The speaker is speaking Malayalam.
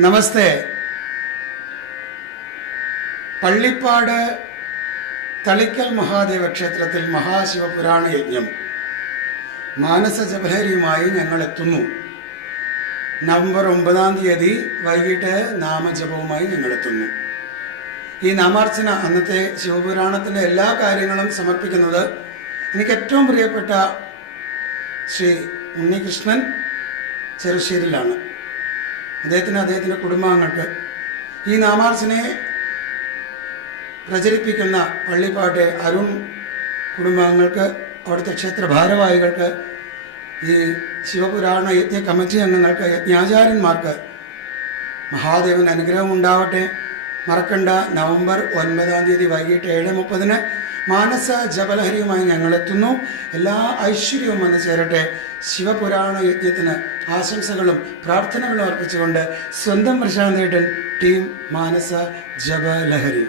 നമസ്തേ. പള്ളിപ്പാട് തളിക്കൽ മഹാദേവ ക്ഷേത്രത്തിൽ മഹാശിവപുരാണ യജ്ഞം മാനസ ജപഹരിയുമായി ഞങ്ങൾ എത്തുന്നു നവംബർ ഒമ്പതാം തീയതി വൈകിട്ട് നാമജപവുമായി ഞങ്ങൾ എത്തുന്നു ഈ നാമാർച്ചന അന്നത്തെ ശിവപുരാണത്തിന്റെ എല്ലാ കാര്യങ്ങളും സമർപ്പിക്കുന്നത് എനിക്ക് ഏറ്റവും പ്രിയപ്പെട്ട ശ്രീ ഉണ്ണികൃഷ്ണൻ ചെറുശ്ശേരിയിലാണ് അദ്ദേഹത്തിന് അദ്ദേഹത്തിന്റെ കുടുംബാംഗങ്ങൾക്ക് ഈ നാമാർച്ചനയെ പ്രചരിപ്പിക്കുന്ന പള്ളിപ്പാട്ടെ അരുൺ കുടുംബാംഗങ്ങൾക്ക് അവിടുത്തെ ക്ഷേത്ര ഭാരവാഹികൾക്ക് ഈ ശിവപുരാണ യജ്ഞ കമ്മിറ്റി അംഗങ്ങൾക്ക് യജ്ഞാചാര്യന്മാർക്ക് മഹാദേവൻ അനുഗ്രഹം ഉണ്ടാവട്ടെ. മറക്കണ്ട. നവംബർ ഒൻപതാം തീയതി വൈകിട്ട് ഏഴ് മുപ്പതിന് മാനസ ജപലഹരിയുമായി ഞങ്ങളെത്തുന്നു. എല്ലാ ഐശ്വര്യവും വന്നു ചേരട്ടെ. ശിവപുരാണ യജ്ഞത്തിന് ആശംസകളും പ്രാർത്ഥനകളും അർപ്പിച്ചുകൊണ്ട് സ്വന്തം പ്രശാന്തേട്ടൻ ടീം മാനസ ജപലഹരി.